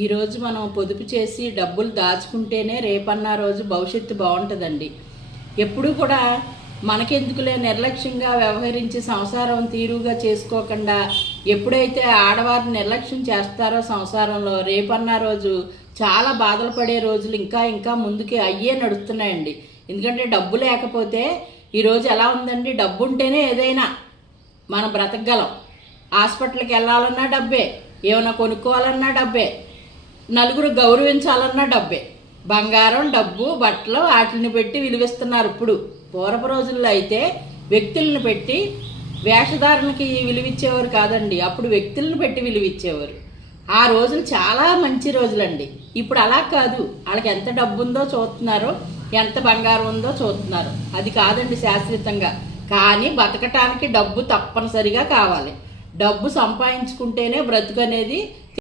ఈరోజు మనం పొదుపు చేసి డబ్బులు దాచుకుంటేనే రేపన్న రోజు భవిష్యత్తు బాగుంటుందండి. ఎప్పుడూ కూడా మనకెందుకులే నిర్లక్ష్యంగా వ్యవహరించి సంసారం తీరుగా చేసుకోకుండా ఎప్పుడైతే ఆడవారిని నిర్లక్ష్యం చేస్తారో సంసారంలో రేపన్న రోజు చాలా బాధలు పడే రోజులు ఇంకా ఇంకా ముందుకి అయ్యే నడుస్తున్నాయండి. ఎందుకంటే డబ్బు లేకపోతే ఈరోజు ఎలా ఉందండి, డబ్బు ఉంటేనే ఏదైనా మనం బ్రతకగలం. హాస్పిటల్కి వెళ్ళాలన్నా డబ్బే, ఏమైనా కొనుక్కోవాలన్నా డబ్బే, నలుగురు గౌరవించాలన్నా డబ్బే. బంగారం, డబ్బు, బట్టలు వాటిని పెట్టి విలువిస్తున్నారు. ఇప్పుడు పూర్వపు రోజుల్లో అయితే వ్యక్తులను పెట్టి వేషధారణకి విలువిచ్చేవారు కాదండి, అప్పుడు వ్యక్తులను పెట్టి విలువిచ్చేవారు. ఆ రోజులు చాలా మంచి రోజులండి. ఇప్పుడు అలా కాదు, వాళ్ళకి ఎంత డబ్బు ఉందో చూస్తున్నారో, ఎంత బంగారం ఉందో చూస్తున్నారు. అది కాదండి శాశ్వతంగా. కానీ బతకటానికి డబ్బు తప్పనిసరిగా కావాలి. డబ్బు సంపాదించుకుంటేనే బ్రతుకు అనేది